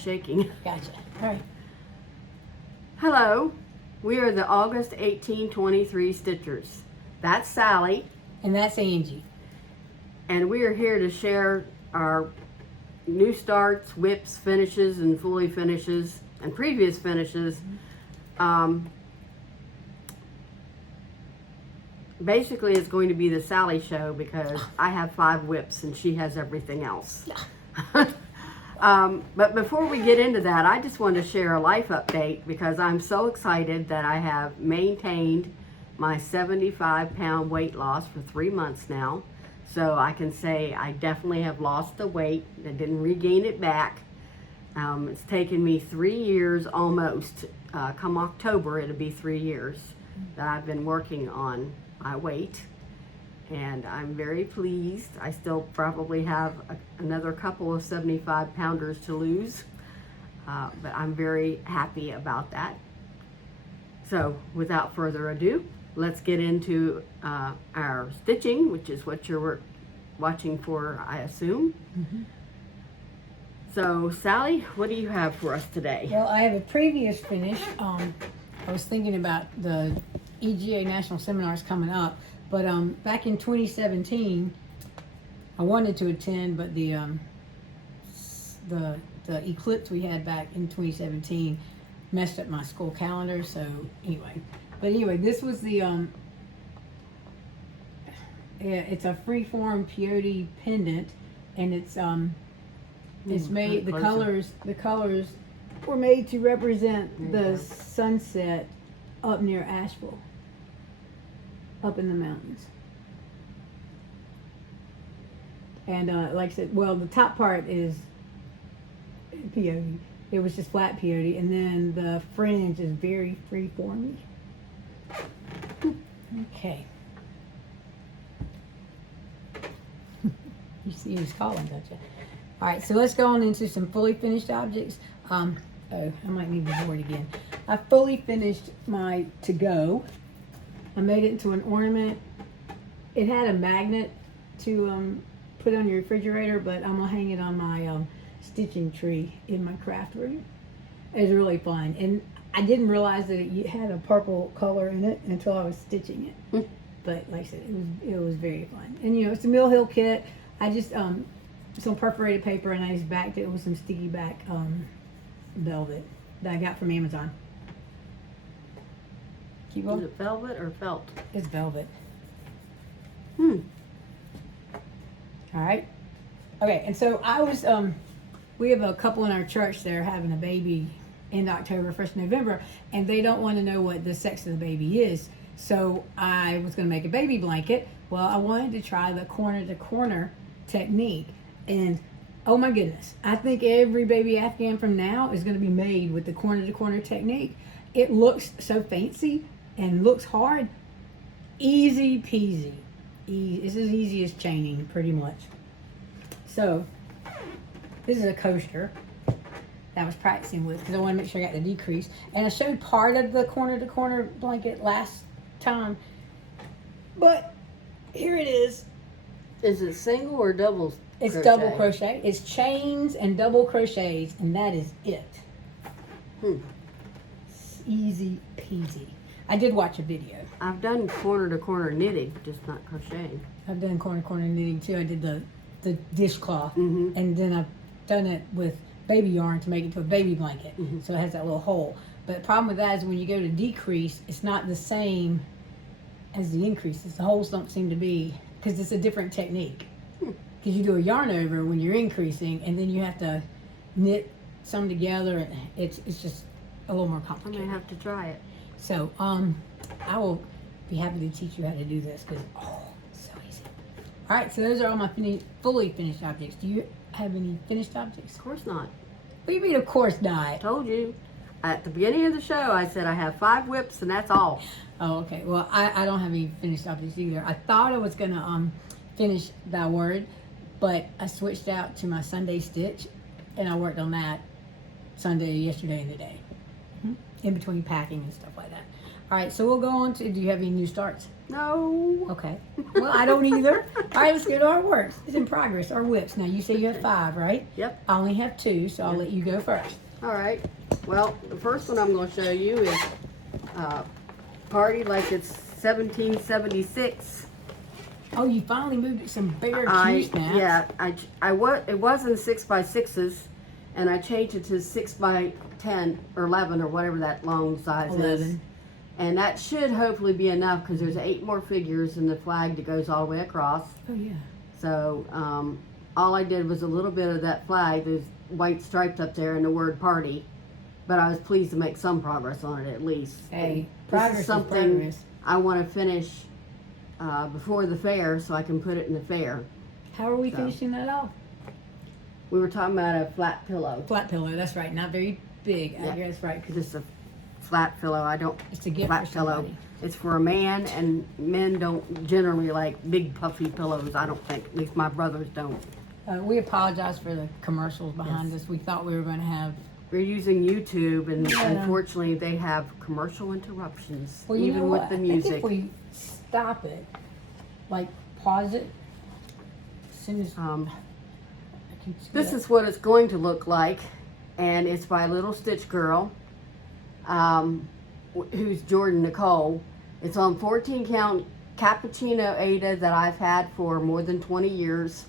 Shaking. Gotcha. All right. Hello, we are the August 1823 Stitchers. That's Sally, And that's Angie. and we are here to share our new starts, whips, finishes, and fully finishes, and previous finishes. Basically, it's going to be the Sally show because I have 5 whips and she has everything else. But before we get into that, I just want to share a life update because I'm so excited that I have maintained my 75-pound weight loss for 3 months now. So I can say I definitely have lost the weight. I didn't regain it back. It's taken me 3 years almost. Come October, it'll be 3 years that I've been working on my weight. And I'm very pleased. I still probably have another couple of 75-pounders to lose, but I'm very happy about that. So without further ado, let's get into our stitching, which is what you're watching for, I assume. Mm-hmm. So Sally, what do you have for us today? Well, I have a previous finish. I was thinking about the EGA National Seminars coming up, but back in 2017, I wanted to attend, but the eclipse we had back in 2017 messed up my school calendar. So anyway, this was the it's a freeform peyote pendant, and it's made, the colors were made to represent the sunset up near Asheville, up in the mountains. And like I said, well, the top part is peyote. It was just flat peyote, and then the fringe is very free-formy. Okay. You see who's calling, don't you? All right, so let's go on into some fully finished objects. Oh, I might need the board again. I fully finished my to-go. I made it into an ornament. It had a magnet to put on your refrigerator, but I'm gonna hang it on my stitching tree in my craft room. It was really fun, and I didn't realize that it had a purple color in it until I was stitching it. But like I said, it was very fun. And it's a Mill Hill kit. I just some perforated paper, and I just backed it with some sticky back velvet that I got from Amazon. Keep on. Is it velvet or felt? It's velvet. All right. Okay, and so I was, we have a couple in our church that are having a baby in October, 1st November, and they don't want to know what the sex of the baby is. So I was going to make a baby blanket. Well, I wanted to try the corner-to-corner technique, and oh my goodness, I think every baby Afghan from now is going to be made with the corner-to-corner technique. It looks so fancy and looks hard. Easy peasy. It's as easy as chaining, pretty much. So this is a coaster that I was practicing with because I want to make sure I got the decrease. And I showed part of the corner-to-corner blanket last time, but here it is. Is it single or double? It's double crochet. It's chains and double crochets, and that is it. It's easy peasy. I did watch a video. I've done corner-to-corner knitting, just not crocheting. I've done corner knitting too. I did the dishcloth, Mm-hmm. and then I've done it with baby yarn to make it to a baby blanket. Mm-hmm. So it has that little hole. But the problem with that is when you go to decrease, it's not the same as the increases. The holes don't seem to be, because it's a different technique. Because you do a yarn over when you're increasing, and then you have to knit some together. It's just a little more I complicated. may have to try it. So I will be happy to teach you how to do this because it's so easy. All right, so those are all my fully finished objects. Do you have any finished objects? Of course not. What do you mean, of course not? I told you. At the beginning of the show, I said I have 5 whips and that's all. Oh, okay. Well, I don't have any finished objects either. I thought I was going to finish Thy Word, but I switched out to my Sunday stitch, and I worked on that Sunday, yesterday, and today. In between packing and stuff like that. All right, so we'll go on to, do you have any new starts? No. Okay. Well, I don't either. All right, let's go to our works. It's in progress, our whips. Now, you say you have 5, right? Yep. I only have 2, so I'll let you go first. All right. Well, the first one I'm going to show you is Party Like It's 1776. Oh, you finally moved it some bigger cue snaps. Yeah, it was in 6x6s, and I changed it to 6x10 or 11 or whatever that long size 11. is. And that should hopefully be enough because there's 8 more figures in the flag that goes all the way across. Oh, yeah. So all I did was a little bit of that flag. There's white striped up there and the word party. But I was pleased to make some progress on it at least. Hey, this progress is something progress. I want to finish before the fair so I can put it in the fair. How are we finishing that off? We were talking about a flat pillow. Flat pillow, that's right. Not very big. Yeah. I guess right. Because it's a flat pillow. I don't. It's a gift flat for pillow. somebody. It's for a man, and men don't generally like big puffy pillows. I don't think. At least my brothers don't. We apologize for the commercials behind us. We thought we were going to have. We're using YouTube, and Yeah. unfortunately, they have commercial interruptions, Well, you even know with what? the I think music. if we stop it, like pause it, as soon as I can see This it. is what it's going to look like, and it's by Little Stitch Girl, who's Jordan Nicole. It's on 14 count cappuccino Ada that I've had for more than 20 years.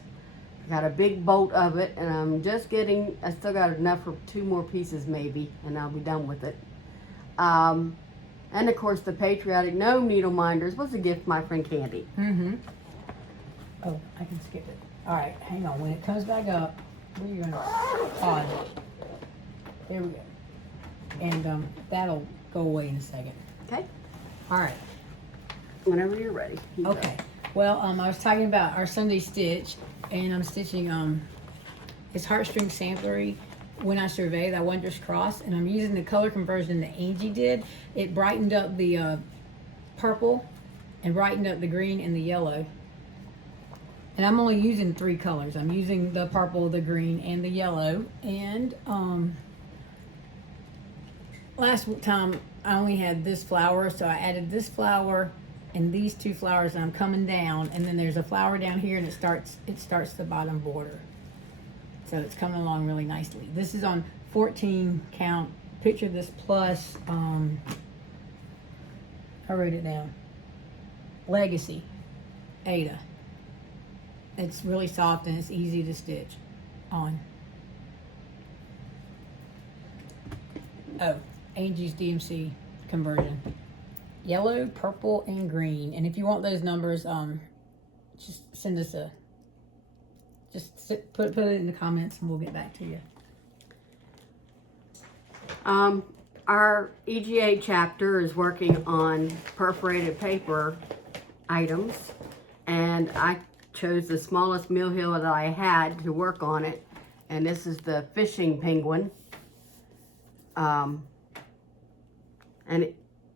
Got a big bolt of it, and I'm just getting, I still got enough for 2 more pieces maybe, and I'll be done with it. And of course the Patriotic Gnome Needle Minders was a gift from my friend Candy. Mm-hmm. Oh, I can skip it. All right, hang on. When it comes back up, we're going to pause it. There we go. And that'll go away in a second. Okay? All right. Whenever you're ready. You go. Okay. Well, I was talking about our Sunday stitch, and I'm stitching it's Heartstring Samplery When I Survey, that Wondrous Cross, and I'm using the color conversion that Angie did. It brightened up the purple and brightened up the green and the yellow. And I'm only using 3 colors. I'm using the purple, the green, and the yellow. And last time I only had this flower, so I added this flower and these 2 flowers, and I'm coming down, and then there's a flower down here, and it starts the bottom border. So it's coming along really nicely. This is on 14 count. Picture this plus, I wrote it down, Legacy, Ada. It's really soft and it's easy to stitch on. Oh, Angie's DMC conversion. Yellow, purple, and green. And if you want those numbers, just send us a, put it in the comments and we'll get back to you. Our EGA chapter is working on perforated paper items, and I chose the smallest mill hill that I had to work on it, and this is the fishing penguin. And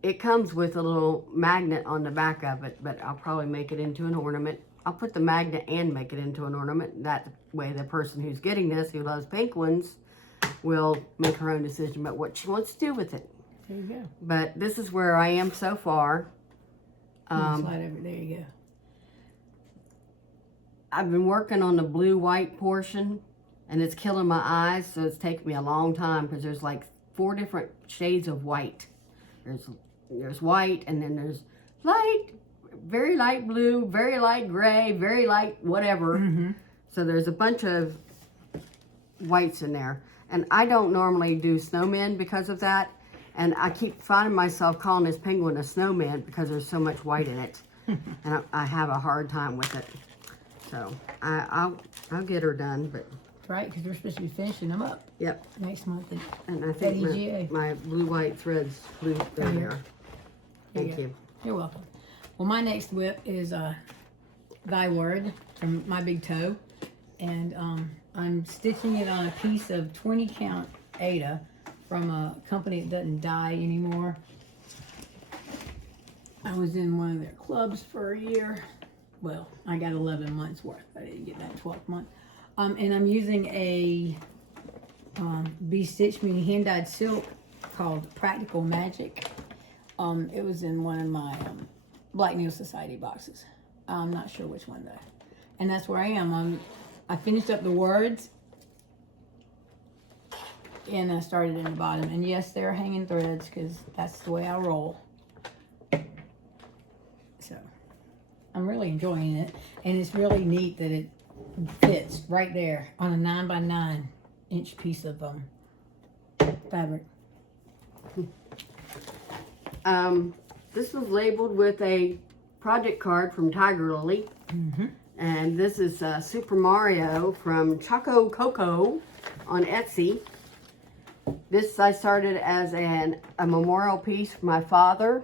it comes with a little magnet on the back of it, but I'll probably make it into an ornament. I'll put the magnet and make it into an ornament. That way the person who's getting this, who loves penguins, will make her own decision about what she wants to do with it. There you go. But this is where I am so far. Slide over. There you go. I've been working on the blue-white portion, and it's killing my eyes, so it's taken me a long time because there's like 4 different shades of white. There's white, and then there's light, very light blue, very light gray, very light whatever. Mm-hmm. So there's a bunch of whites in there. And I don't normally do snowmen because of that. And I keep finding myself calling this penguin a snowman because there's so much white in it. And I have a hard time with it. So I'll get her done, but. Right, because we're supposed to be finishing them up. Yep. Next month. And I think EGA. my blue-white threads flew through there. Thank you. You're welcome. Well, my next whip is Thy Word from My Big Toe. And I'm stitching it on a piece of 20 count Ada from a company that doesn't dye anymore. I was in one of their clubs for a year. Well, I got 11 months worth. I didn't get that 12th month. And I'm using a BStitch, meaning hand-dyed silk, called Practical Magic. It was in one of my Black Needle Society boxes. I'm not sure which one though. And that's where I am. I finished up the words and I started in the bottom. And yes, they're hanging threads because that's the way I roll. So I'm really enjoying it. And it's really neat that it fits right there on a 9 by 9 inch piece of fabric. This was labeled with a project card from Tiger Lily. And this is Super Mario from Choco Coco on Etsy. This I started as a memorial piece for my father,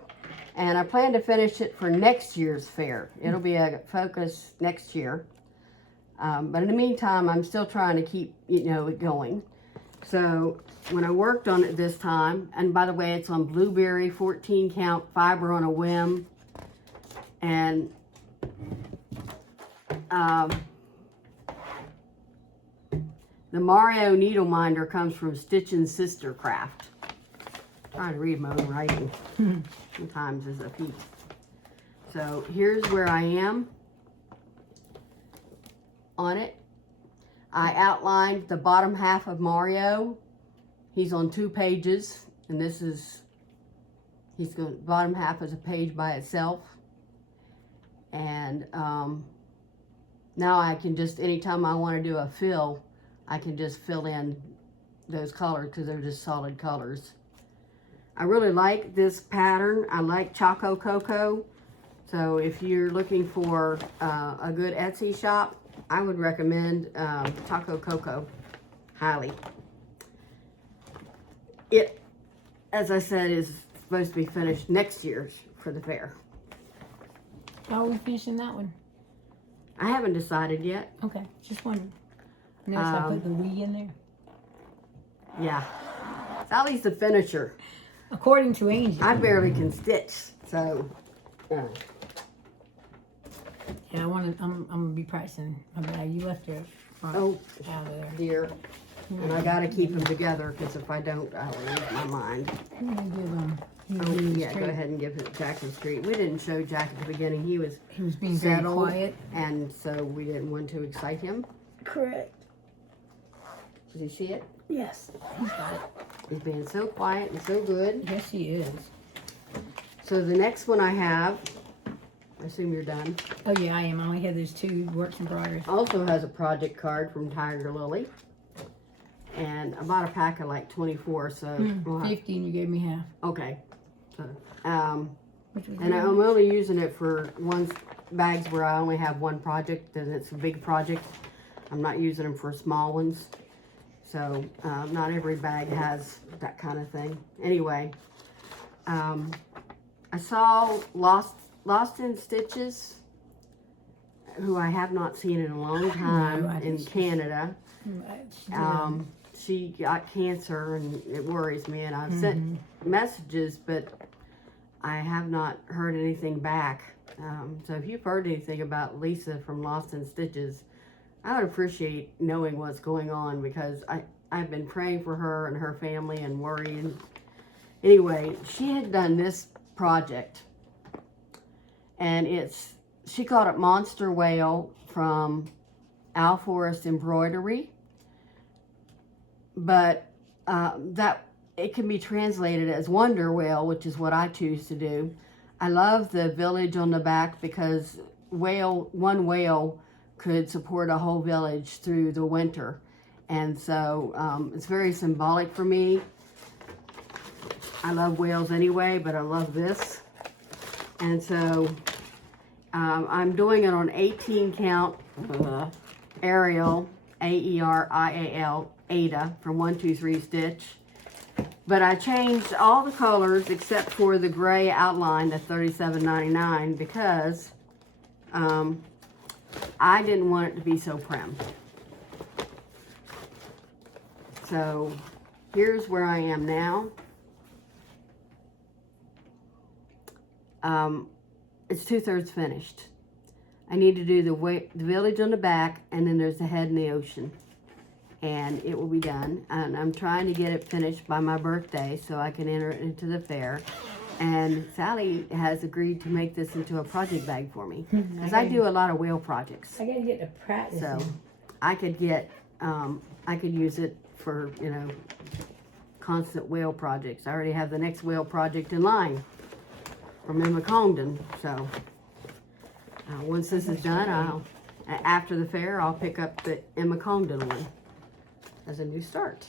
and I plan to finish it for next year's fair. It'll be a focus next year. But in the meantime, I'm still trying to keep, it going. So when I worked on it this time, and by the way, it's on blueberry 14 count fiber on a whim, and the Mario needle minder comes from Stitch and Sister Craft. Trying to read my own writing. Sometimes is a feat. So here's where I am on it. I outlined the bottom half of Mario. He's on 2 pages, and bottom half is a page by itself. And now I can just, anytime I want to do a fill, I can just fill in those colors because they're just solid colors. I really like this pattern. I like Choco Coco. So if you're looking for a good Etsy shop, I would recommend Choco Coco highly. It, as I said, is supposed to be finished next year for the fair. How are we finishing that one? I haven't decided yet. Okay, just wondering. Notice I put the "we" in there. Yeah, Sally's the finisher. According to Angel. I barely can stitch, so. Yeah, I'm gonna be practicing my bag. You left your front out of there. Dear. And I gotta keep them together because if I don't, I'll lose my mind. Yeah, go ahead and give it Jack and Street. We didn't show Jack at the beginning. He was being very settled, quiet, and so we didn't want to excite him. Correct. Did you see it? Yes, he's got it. He's being so quiet and so good. Yes, he is. So the next one I have, I assume you're done. Oh yeah, I am. I only have those 2 works embroidered. Also has a project card from Tiger Lily. And I bought a pack of like 24, so. 50 and you gave me half. Okay. So, and I'm only using it for bags where I only have one project, and it's a big project. I'm not using them for small ones. So, not every bag has that kind of thing. Anyway, I saw Lost in Stitches, who I have not seen in a long time in Canada. She got cancer and it worries me, and I've sent messages, but I have not heard anything back. So if you've heard anything about Lisa from Lost in Stitches, I would appreciate knowing what's going on, because I've been praying for her and her family and worrying. Anyway, she had done this project, and she called it Monster Whale from Forest Embroidery, but that it can be translated as Wonder Whale, which is what I choose to do. I love the village on the back because one whale could support a whole village through the winter, and so it's very symbolic for me. I love whales anyway, but I love this, and so I'm doing it on 18 count Arial, A-E-R-I-A-L, Ada from 123 Stitch. But I changed all the colors except for the gray outline, the $37.99, because I didn't want it to be so prim. So here's where I am now. It's 2/3 finished. I need to do the village on the back, and then there's the head in the ocean. And it will be done. And I'm trying to get it finished by my birthday so I can enter it into the fair. And Sally has agreed to make this into a project bag for me. Because I do a lot of whale projects. I gotta get to practice. So I could use it for, you know, constant whale projects. I already have the next whale project in line from Emma Congdon. So once this is done, after the fair, I'll pick up the Emma Congdon one as a new start.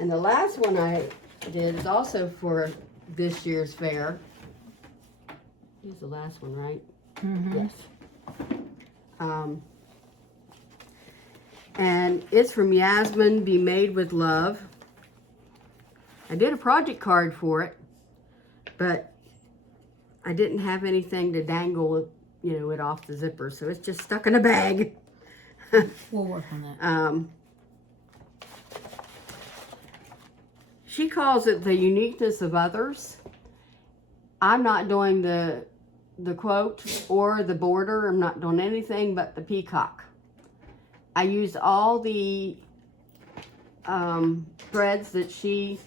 And the last one I did is also for this year's fair. Here's the last one, right? Yes. And it's from Yasmine, Be Made with Love. I did a project card for it, but I didn't have anything to dangle, you know, it off the zipper, so it's just stuck in a bag. We'll work on that. She calls it the uniqueness of others. I'm not doing the quote or the border. I'm not doing anything but the peacock. I used all the threads that she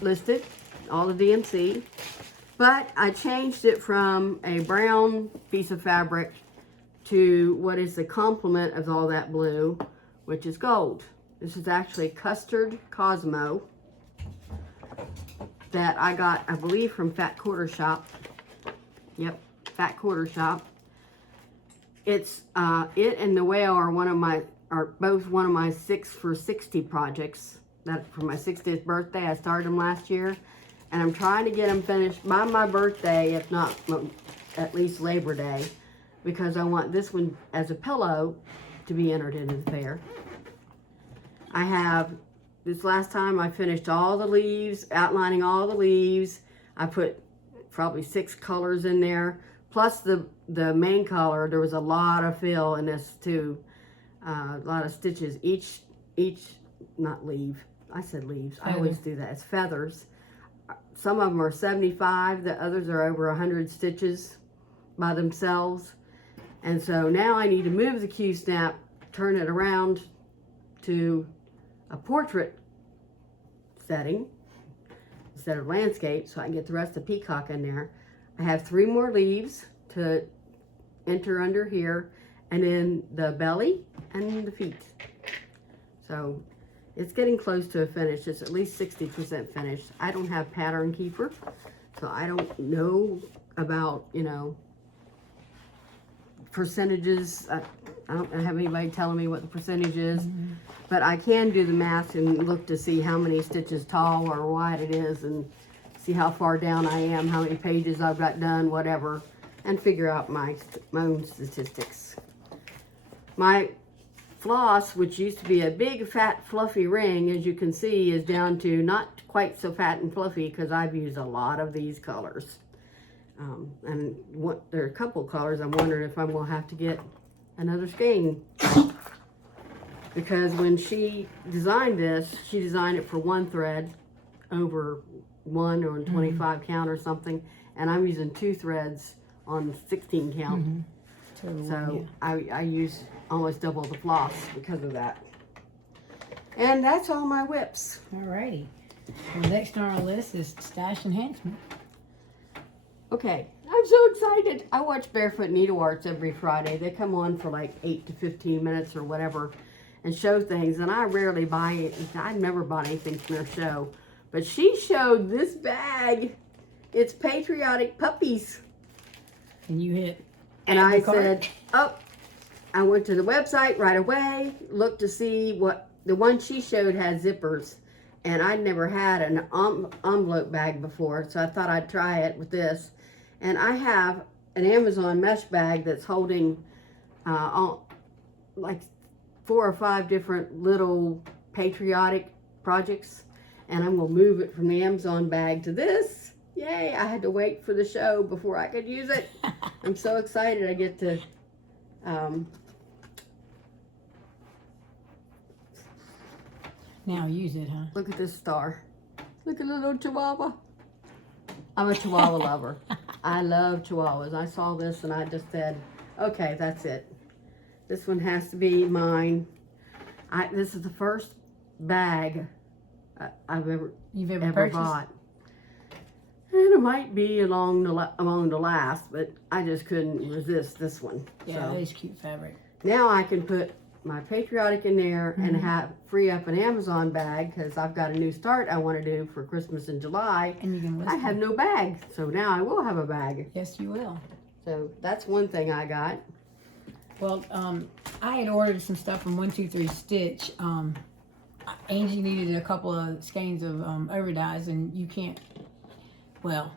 listed, all the DMC, but I changed it from a brown piece of fabric to what is the complement of all that blue, which is gold. This is actually Custard Cosmo that I got, I believe, from Fat Quarter Shop. Yep, Fat Quarter Shop. It's it and the whale are both one of my 6 for 60 projects. That for my 60th birthday. I started them last year, and I'm trying to get them finished by my birthday, if not at least Labor Day, because I want this one as a pillow to be entered into the fair. I have, this last time I finished all the leaves, outlining all the leaves. I put probably 6 colors in there, plus the main color. There was a lot of fill in this too, a lot of stitches. Each, not leave, I said leaves. I always do that. It's feathers. Some of them are 75, the others are over 100 stitches by themselves. And so now I need to move the Q-snap, turn it around to a portrait setting instead of landscape, so I can get the rest of peacock in there. I have 3 more leaves to enter under here, and then the belly and the feet. So it's getting close to a finish. It's at least 60% finished. I don't have pattern keeper, so I don't know about, you know, percentages. I don't have anybody telling me what the percentage is, but I can do the math and look to see how many stitches tall or wide it is, and see how far down I am, how many pages I've got done, whatever, and figure out my own statistics. My floss, which used to be a big fat fluffy ring, as you can see, is down to not quite so fat and fluffy because I've used a lot of these colors. And there are a couple colors I'm wondering if I'm going to have to get another skein, because when she designed this, she designed it for 1 thread over 1 or 25 count or something, and I'm using 2 threads on 16 count. So I use almost double the floss because of that. And that's all my whips. Alrighty. Well, next on our list is stash enhancement. Okay, I'm so excited. I watch Barefoot Needlearts every Friday. They come on for like 8 to 15 minutes or whatever and show things, and I rarely buy it. I've never bought anything from their show. But she showed this bag. It's Patriotic Puppies. And you hit. And I said, oh, I went to the website right away, looked to see what, the one she showed had zippers. And I'd never had an envelope bag before, so I thought I'd try it with this. And I have an Amazon mesh bag that's holding like 4 or 5 different little patriotic projects. And I'm going to move it from the Amazon bag to this. Yay, I had to wait for the show before I could use it. I'm so excited I get to now use it, huh? look at this star. Look at the little chihuahua. I'm a chihuahua lover. I love chihuahuas. I saw this and I just said, okay, that's it. This one has to be mine. This is the first bag you've ever purchased? bought. And it might be among the last, but I just couldn't resist this one. Yeah, so that is cute fabric. now I can put my patriotic in there and free up an Amazon bag because I've got a new start I want to do for Christmas in July. And you can list I have no bag, so now I will have a bag. Yes, you will. So that's one thing I got. Well, I had ordered some stuff from 123 Stitch. Angie needed a couple of skeins of overdyes, and you can't, well,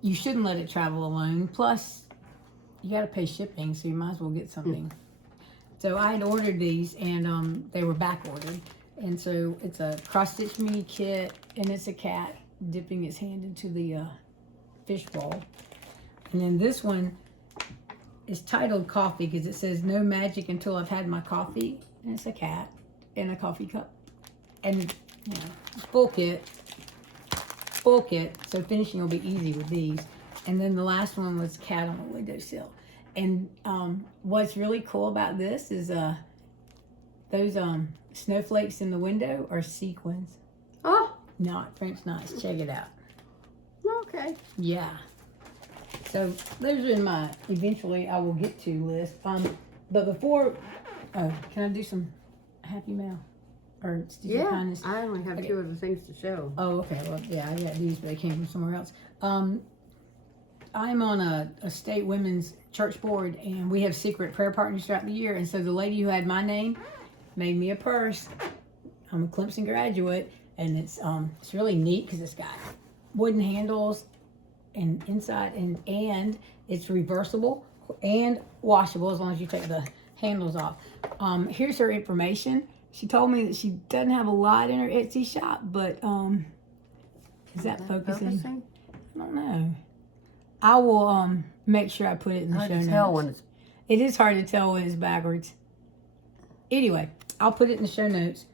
you shouldn't let it travel alone. Plus, you got to pay shipping, so you might as well get something. So I had ordered these, and they were back ordered. And so it's a cross-stitch mini kit, and it's a cat dipping its hand into the fishbowl. And then this one is titled Coffee because it says no magic until I've had my coffee. And it's a cat and a coffee cup. And, you know, full kit. Full kit. So finishing will be easy with these. And then the last one was cat on a windowsill. And what's really cool about this is those snowflakes in the window are sequins. Oh, Not French knots. Check it out. okay. Yeah. So those are in my eventually I will get to list. But before, can I do some happy mail or Stitch of Kindness? I only have two other things to show. Oh, okay. Well, yeah, I got these, but they came from somewhere else. I'm on a state women's church board, and we have secret prayer partners throughout the year. And so the lady who had my name made me a purse. I'm a Clemson graduate, and it's really neat because it's got wooden handles and inside, and it's reversible and washable as long as you take the handles off. Here's her information. She told me that she doesn't have a lot in her Etsy shop, but is that focusing? I don't know. I will make sure I put it in the show notes. Tell when it's... It is hard to tell when it's backwards. Anyway, I'll put it in the show notes.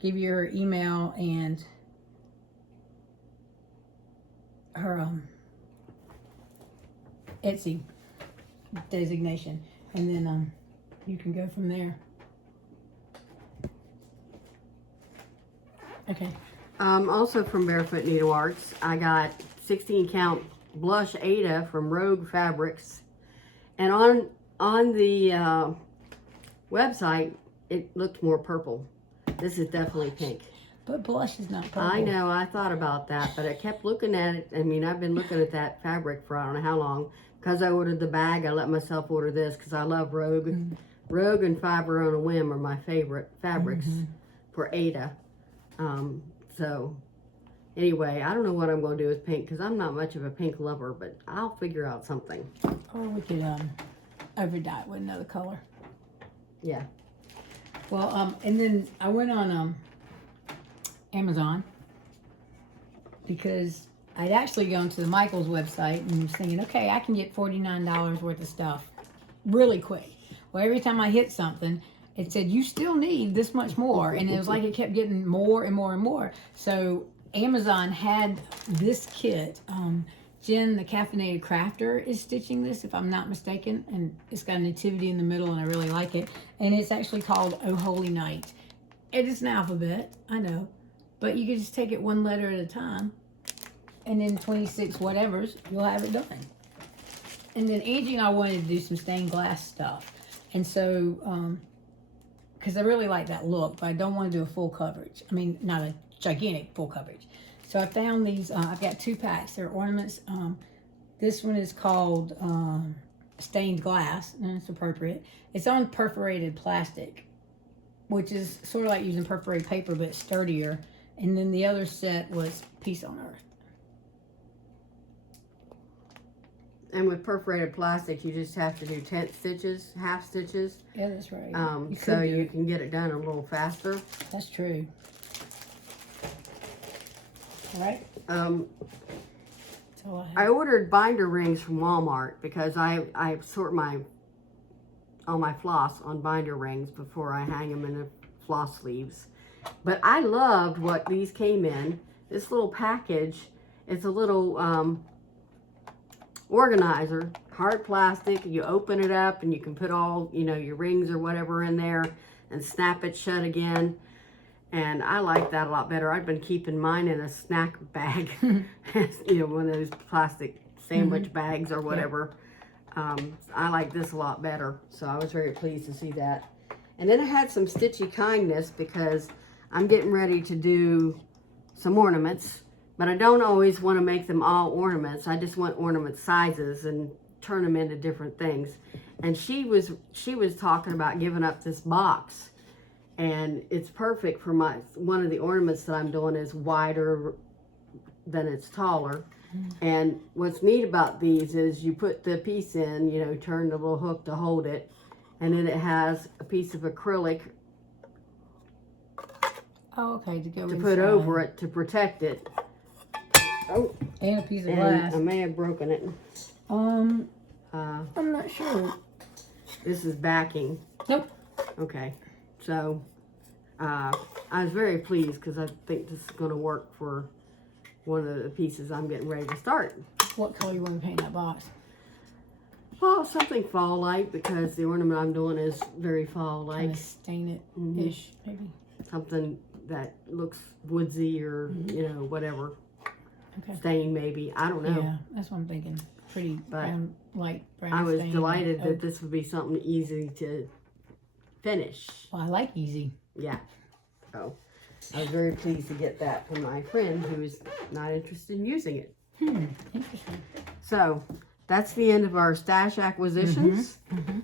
Give you her email and her Etsy designation, and then you can go from there. Okay. Also from Barefoot Needlearts, I got 16 count blush Ada from Rogue Fabrics, and on the website it looked more purple. This is definitely pink. But blush is not purple. I know, I thought about that, but I kept looking at it. I mean, I've been looking at that fabric for I don't know how long. Because I ordered the bag, I let myself order this because I love Rogue. Rogue and Fiber on a Whim are my favorite fabrics for Ada. So anyway, I don't know what I'm going to do with pink because I'm not much of a pink lover, but I'll figure out something. Or we could overdye it with another color. Yeah. Well, and then I went on Amazon because I'd actually gone to the Michaels website and was thinking, okay, I can get $49 worth of stuff really quick. Well, every time I hit something, it said, you still need this much more. And it was like it kept getting more and more and more. So Amazon had this kit. Jen, the Caffeinated Crafter, is stitching this, if I'm not mistaken. And it's got a nativity in the middle, and I really like it. And it's actually called Oh Holy Night. It is an alphabet, I know. But you can just take it one letter at a time. And then 26 whatevers, you'll have it done. And then Angie and I wanted to do some stained glass stuff. And so, because I really like that look, but I don't want to do a full coverage. I mean, not a gigantic full coverage. So I found these, I've got 2 packs. They're ornaments. This one is called Stained Glass, and it's appropriate. It's on perforated plastic, which is sort of like using perforated paper, but sturdier. And then the other set was Peace on Earth. And with perforated plastic, you just have to do 10 stitches, half stitches. Yeah, that's right. So you can get it done a little faster. That's true. All right. I ordered binder rings from Walmart because I sort all my floss on binder rings before I hang them in the floss sleeves. But I loved what these came in. This little package, it's a little organizer, hard plastic. You open it up and you can put all, your rings or whatever in there and snap it shut again. And I like that a lot better. I've been keeping mine in a snack bag, you know, one of those plastic sandwich bags or whatever. I like this a lot better. So I was very pleased to see that. And then I had some stitchy kindness because I'm getting ready to do some ornaments, but I don't always want to make them all ornaments. I just want ornament sizes and turn them into different things. And she was talking about giving up this box, and it's perfect for one of the ornaments that I'm doing is wider than it's taller. And what's neat about these is you put the piece in, you know, turn the little hook to hold it, and then it has a piece of acrylic to put over it to protect it. Oh, and a piece of glass. I may have broken it. I'm not sure. This is backing. Nope. Okay, so I was very pleased because I think this is going to work for one of the pieces I'm getting ready to start. What color you want to paint that box? Well, something fall-like because the ornament I'm doing is very fall-like. Kind of stain it-ish, maybe. Something that looks woodsy or, you know, whatever. Okay. Stain maybe. I don't know. Yeah, that's what I'm thinking. Pretty brown, light brown I was stain. delighted that this would be something easy to finish. Well, I like easy. Yeah. So I was very pleased to get that from my friend who is not interested in using it. Interesting. So that's the end of our stash acquisitions.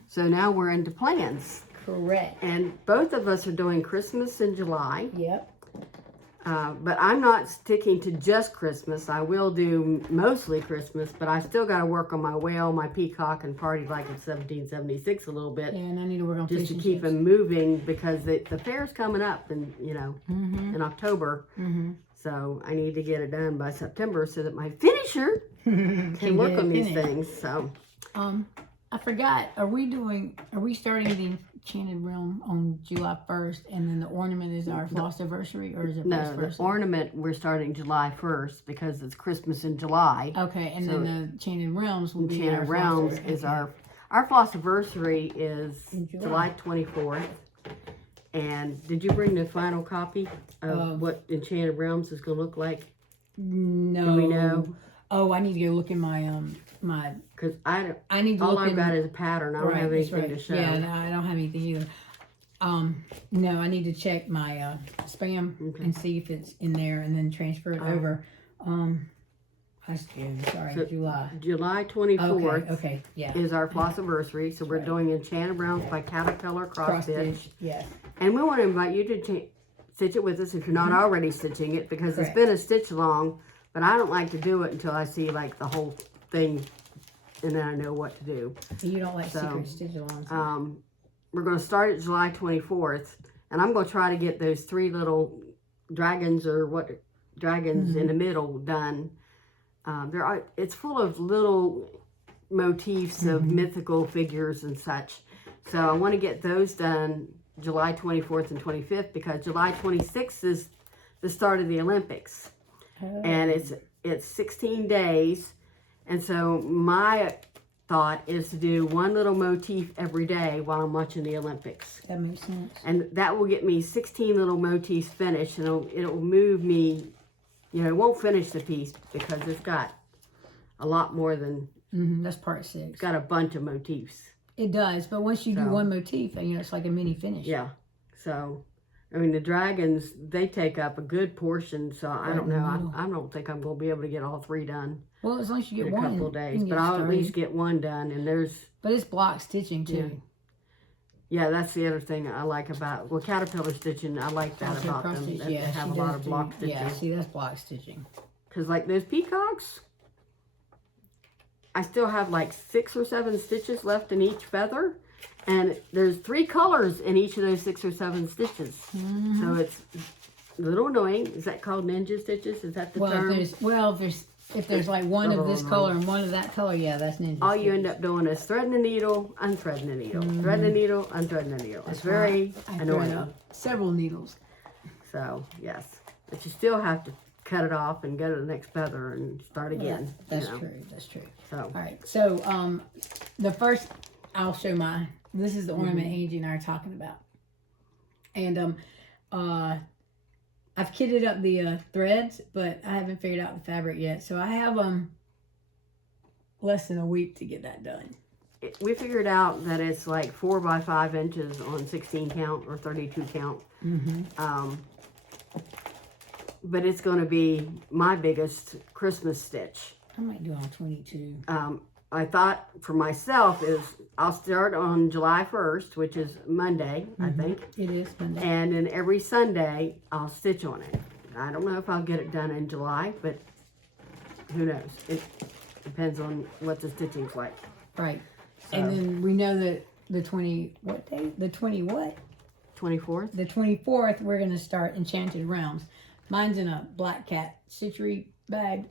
So now we're into plans. Correct. And both of us are doing Christmas in July. Yep. But I'm not sticking to just Christmas. I will do mostly Christmas, but I still got to work on my whale, my peacock, and Party Like in 1776 a little bit. Yeah, and I need to work on just to keep them moving because the fair's coming up in, you know, in October. So I need to get it done by September so that my finisher can work on these things. So I forgot. Are we starting the Enchanted Realm on July 1st, and then the ornament is our Floss anniversary, or is it vice no, versa? the ornament we're starting July 1st because it's Christmas in July. Okay, and then the Enchanted Realms will be our Enchanted Realms is our Floss anniversary is July 24th. And did you bring the final copy of what Enchanted Realms is going to look like? No. Do we know? Oh, I need to go look in my my. Because I need to all look I've in, got is a pattern. I don't have anything to show. Yeah, no, I don't have anything either. No, I need to check my spam and see if it's in there, and then transfer it over. That's June. Sorry, So July. July 24th. Okay, yeah. Is our Floss anniversary. So we're doing Enchanted Realms by Caterpillar Cross Stitch. Yes. And we want to invite you to stitch it with us if you're not already stitching it, because it's been a stitch long, but I don't like to do it until I see like the whole thing and then I know what to do. You don't like secret stitch alongs. We're going to start at July 24th, and I'm going to try to get those 3 little dragons or dragons in the middle done. It's full of little motifs of mythical figures and such. So I want to get those done July 24th and 25th because July 26th is the start of the Olympics. And it's 16 days. And so my thought is to do one little motif every day while I'm watching the Olympics. That makes sense. And that will get me 16 little motifs finished, and it'll move me, you know, it won't finish the piece because it's got a lot more than... That's part 6. It's got a bunch of motifs. It does, but once you do one motif, you know, it's like a mini finish. Yeah. So, I mean, the dragons, they take up a good portion, so I don't know. I don't think I'm going to be able to get all 3 done. Well, as long as you get in a one. couple of days, but I'll at least get one done, and there's... But it's block stitching, too. Yeah, that's the other thing I like about... Well, Caterpillar stitching, I like that about them. That they have a lot of block stitching. Yeah, see, that's block stitching. Because, like, those peacocks... I still have like 6 or 7 stitches left in each feather, and there's 3 colors in each of those 6 or 7 stitches. So it's a little annoying. Is that called ninja stitches? Is that the term? If there's like one of this color and one of that color, yeah, that's ninja. All you end up doing is threading the needle, unthreading the needle, threading the needle, unthreading the needle. It's very annoying. Several needles. So yes, but you still have to cut it off and go to the next feather and start again. That's true. That's true. So all right. So the first, I'll show this is the ornament Angie and I are talking about, and I've kitted up the threads, but I haven't figured out the fabric yet. So I have less than a week to get that done. We figured out that it's like 4 by 5 inches on 16 count or 32 count. But it's going to be my biggest Christmas stitch. I might do on 22. I thought for myself is I'll start on July 1st, which is Monday, I think. It is Monday. And then every Sunday I'll stitch on it. I don't know if I'll get it done in July, but who knows? It depends on what the stitching's like. Right. So. And then we know that the 20, what day? The 20 what? 24th? The 24th, we're going to start Enchanted Realms. Mine's in a Black Cat stitchery bag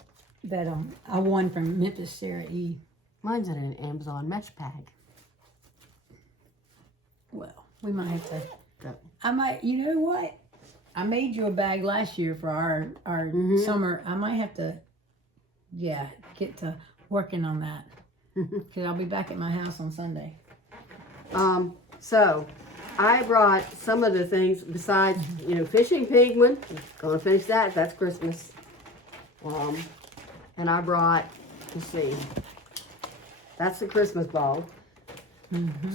that I won from Memphis Sarah E. Mine's in an Amazon mesh bag. Well, we might have to. Go. I might, you know what? I made you a bag last year for our summer. I might have to, yeah, get to working on that. Because I'll be back at my house on Sunday. So I brought some of the things besides, fishing penguin. Gonna finish that. That's Christmas. And I brought, let's see, that's the Christmas ball.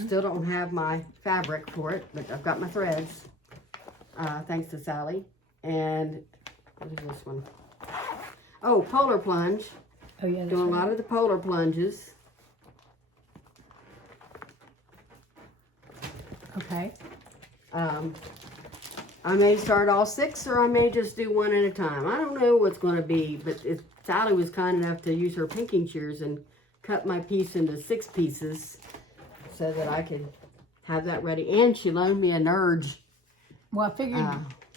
Still don't have my fabric for it, but I've got my threads. Thanks to Sally. And what is this one? Oh, polar plunge. Oh yeah. Doing a lot of the polar plunges. Okay. I may start all 6 or I may just do 1 at a time. I don't know what's going to be, but Sally was kind enough to use her pinking shears and cut my piece into 6 pieces so that I could have that ready. And she loaned me a Nerge. Well, I figured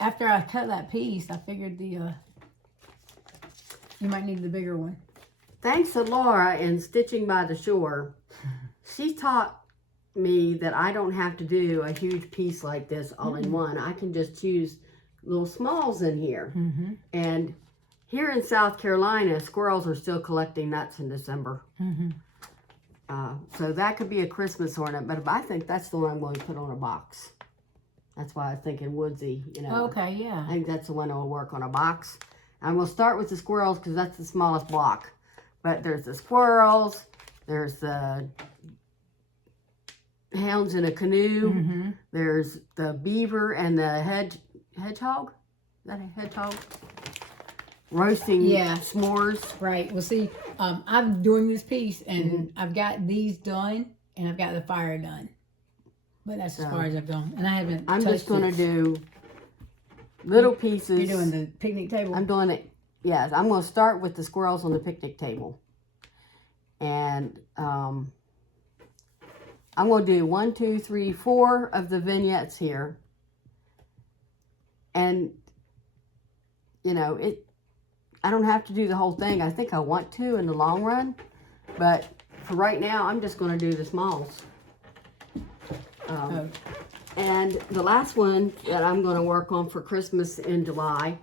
after I cut that piece, I figured you might need the bigger one. Thanks to Laura in Stitching by the Shore, she taught me that I don't have to do a huge piece like this all in one. I can just choose little smalls in here. And here in South Carolina, squirrels are still collecting nuts in December. So that could be a Christmas ornament, but I think that's the one I'm going to put on a box. That's why I was thinking woodsy, Okay, yeah. I think that's the one that will work on a box. And we'll start with the squirrels because that's the smallest block. But there's the squirrels, there's the hounds in a canoe, there's the beaver and the hedgehog. Is that a hedgehog? Roasting s'mores. Right. Well, see, I'm doing this piece and I've got these done and I've got the fire done. But that's as far as I've gone. And I haven't I'm just going to do little pieces. You're doing the picnic table? I'm doing it. Yes, I'm going to start with the squirrels on the picnic table. And I'm going to do 1, 2, 3, 4 of the vignettes here. And, I don't have to do the whole thing. I think I want to in the long run. But for right now, I'm just going to do the smalls. And the last one that I'm going to work on for Christmas in July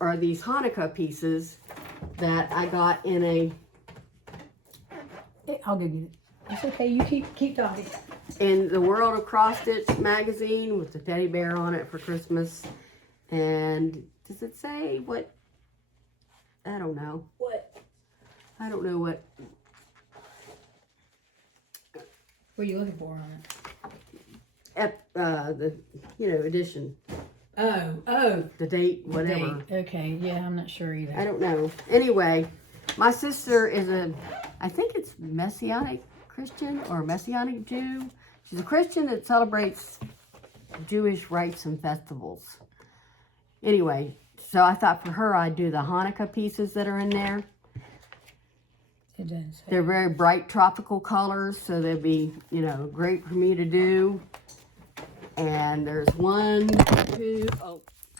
are these Hanukkah pieces that I got in a... I'll go get it. It's okay. You keep talking. In the World of Cross Stitch magazine with the teddy bear on it for Christmas. And does it say what? I don't know. What? I don't know what. What are you looking for on it? The edition. Oh. The date, whatever. Date. Okay, yeah, I'm not sure either. I don't know. Anyway, my sister is I think it's Messianic Christian or Messianic Jew. She's a Christian that celebrates Jewish rites and festivals. Anyway, so I thought for her I'd do the Hanukkah pieces that are in there. It does. They're very bright tropical colors, so they'd be, great for me to do. And there's 1, 2,